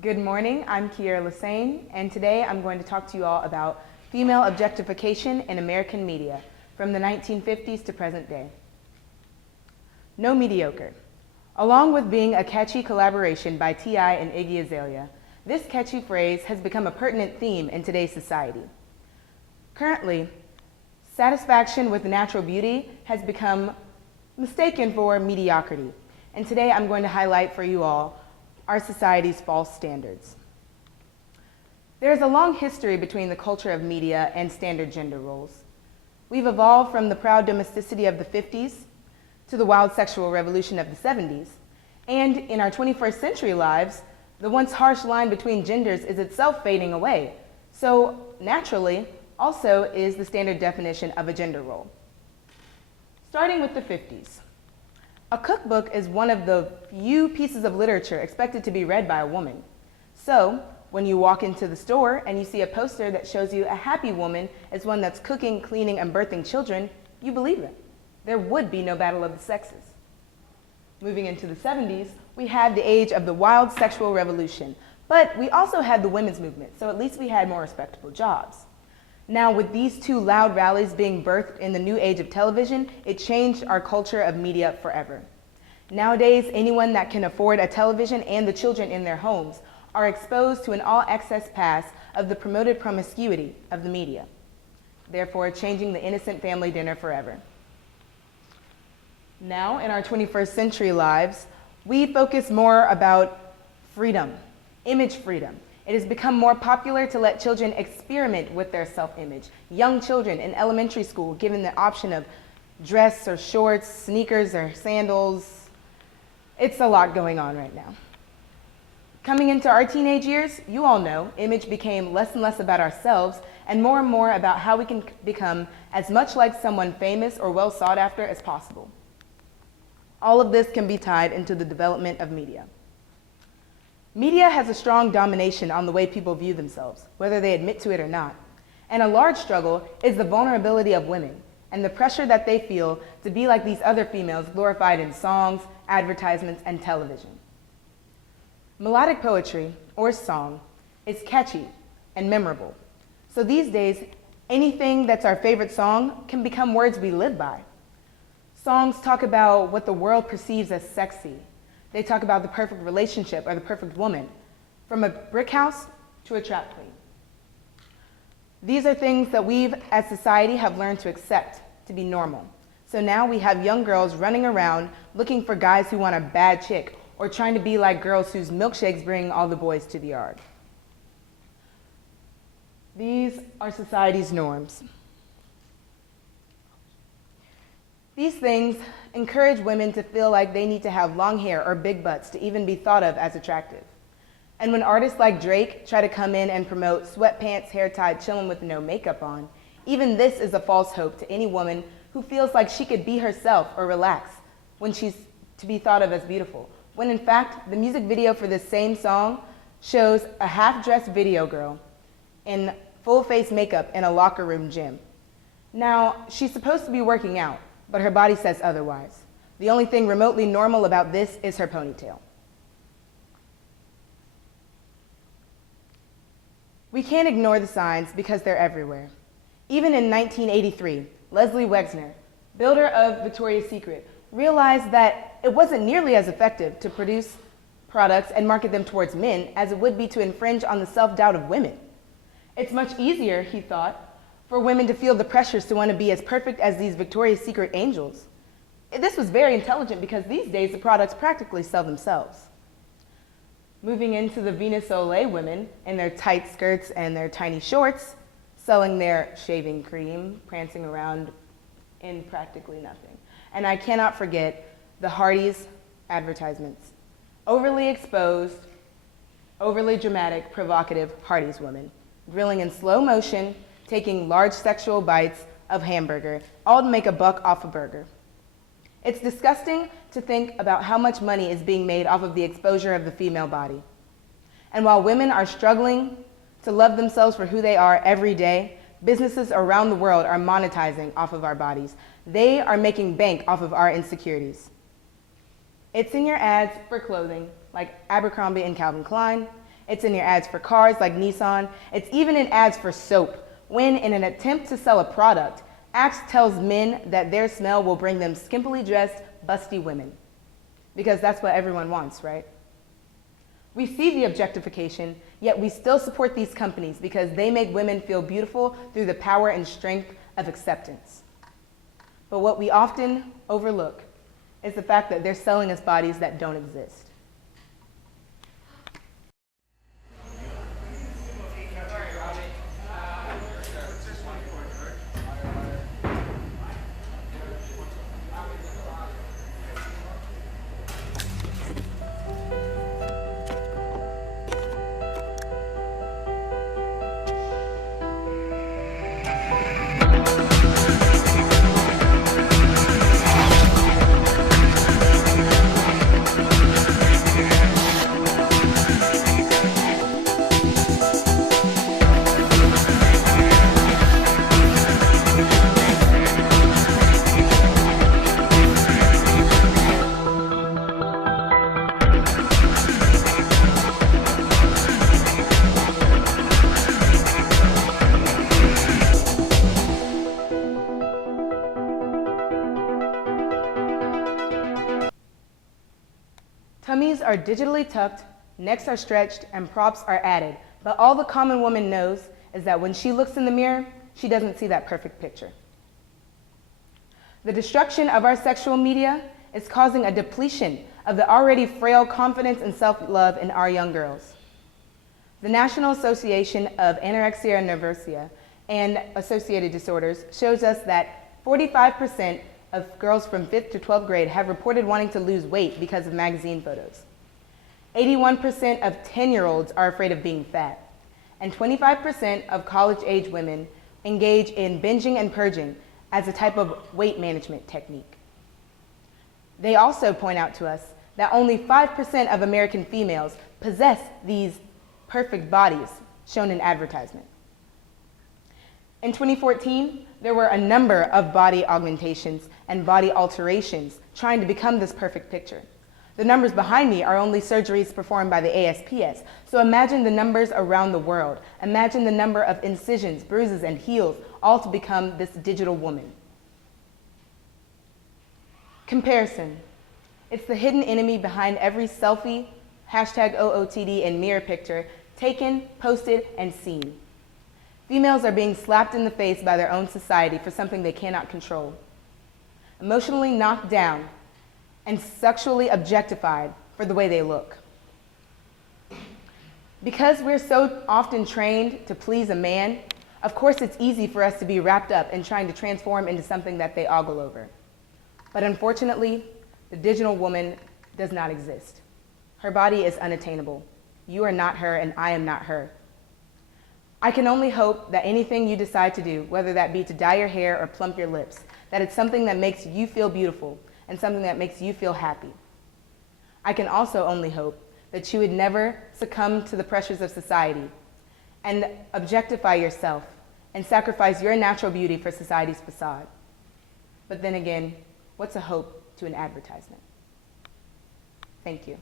Good morning, I'm Qieara, and today I'm going to talk to you all about female objectification in American media from the 1950s to present day. No mediocre. Along with being a catchy collaboration by T.I. and Iggy Azalea, this catchy phrase has become a pertinent theme in today's society. Currently, satisfaction with natural beauty has become mistaken for mediocrity, and today I'm going to highlight for you all our society's false standards. There is a long history between the culture of media and standard gender roles. We've evolved from the proud domesticity of the 50s to the wild sexual revolution of the 70s, and in our 21st century lives, the once harsh line between genders is itself fading away. So naturally, also is the standard definition of a gender role. Starting with the 50s. A cookbook is one of the few pieces of literature expected to be read by a woman. So, when you walk into the store and you see a poster that shows you a happy woman as one that's cooking, cleaning, and birthing children, you believe it. There would be no battle of the sexes. Moving into the 70s, we had the age of the wild sexual revolution, but we also had the women's movement, so at least we had more respectable jobs. Now, with these two loud rallies being birthed in the new age of television, it changed our culture of media forever. Nowadays, anyone that can afford a television and the children in their homes are exposed to an all-access pass of the promoted promiscuity of the media, therefore changing the innocent family dinner forever. Now, in our 21st century lives, we focus more about freedom, image freedom. It has become more popular to let children experiment with their self-image. Young children in elementary school given the option of dress or shorts, sneakers or sandals. It's a lot going on right now. Coming into our teenage years, you all know, image became less and less about ourselves and more about how we can become as much like someone famous or well sought after as possible. All of this can be tied into the development of media. Media has a strong domination on the way people view themselves, whether they admit to it or not. And a large struggle is the vulnerability of women and the pressure that they feel to be like these other females glorified in songs, advertisements, and television. Melodic poetry, or song, is catchy and memorable. So these days, anything that's our favorite song can become words we live by. Songs talk about what the world perceives as sexy. They talk about the perfect relationship or the perfect woman, from a brick house to a trap queen. These are things that we've, as society, have learned to accept, to be normal. So now we have young girls running around looking for guys who want a bad chick or trying to be like girls whose milkshakes bring all the boys to the yard. These are society's norms. These things encourage women to feel like they need to have long hair or big butts to even be thought of as attractive. And when artists like Drake try to come in and promote sweatpants, hair tied, chilling with no makeup on, even this is a false hope to any woman who feels like she could be herself or relax when she's to be thought of as beautiful. When in fact, the music video for this same song shows a half-dressed video girl in full-face makeup in a locker room gym. Now, she's supposed to be working out, but her body says otherwise. The only thing remotely normal about this is her ponytail. We can't ignore the signs because they're everywhere. Even in 1983, Leslie Wexner, builder of Victoria's Secret, realized that it wasn't nearly as effective to produce products and market them towards men as it would be to infringe on the self-doubt of women. It's much easier, he thought, for women to feel the pressures to want to be as perfect as these Victoria's Secret angels. This was very intelligent because these days the products practically sell themselves. Moving into the Venus Soleil women in their tight skirts and their tiny shorts, selling their shaving cream, prancing around in practically nothing. And I cannot forget the Hardee's advertisements. Overly exposed, overly dramatic, provocative Hardee's women, grilling in slow motion, taking large sexual bites of hamburger, all to make a buck off a burger. It's disgusting to think about how much money is being made off of the exposure of the female body. And while women are struggling to love themselves for who they are every day, businesses around the world are monetizing off of our bodies. They are making bank off of our insecurities. It's in your ads for clothing, like Abercrombie and Calvin Klein. It's in your ads for cars like Nissan. It's even in ads for soap, when in an attempt to sell a product, Axe tells men that their smell will bring them skimpily dressed, busty women. Because that's what everyone wants, right? We see the objectification, yet we still support these companies because they make women feel beautiful through the power and strength of acceptance. But what we often overlook is the fact that they're selling us bodies that don't exist. Tummies are digitally tucked, necks are stretched, and props are added. But all the common woman knows is that when she looks in the mirror, she doesn't see that perfect picture. The destruction of our sexual media is causing a depletion of the already frail confidence and self-love in our young girls. The National Association of Anorexia Nervosa and Associated Disorders shows us that 45% of girls from 5th to 12th grade have reported wanting to lose weight because of magazine photos. 81% of 10-year-olds are afraid of being fat, and 25% of college-age women engage in binging and purging as a type of weight management technique. They also point out to us that only 5% of American females possess these perfect bodies shown in advertisement. In 2014, there were a number of body augmentations and body alterations trying to become this perfect picture. The numbers behind me are only surgeries performed by the ASPS, so imagine the numbers around the world. Imagine the number of incisions, bruises, and heals, all to become this digital woman. Comparison. It's the hidden enemy behind every selfie, #OOTD, and mirror picture taken, posted, and seen. Females are being slapped in the face by their own society for something they cannot control. Emotionally knocked down and sexually objectified for the way they look. Because we're so often trained to please a man, of course it's easy for us to be wrapped up in trying to transform into something that they ogle over. But unfortunately, the digital woman does not exist. Her body is unattainable. You are not her, and I am not her. I can only hope that anything you decide to do, whether that be to dye your hair or plump your lips, that it's something that makes you feel beautiful and something that makes you feel happy. I can also only hope that you would never succumb to the pressures of society and objectify yourself and sacrifice your natural beauty for society's facade. But then again, what's a hope to an advertisement? Thank you.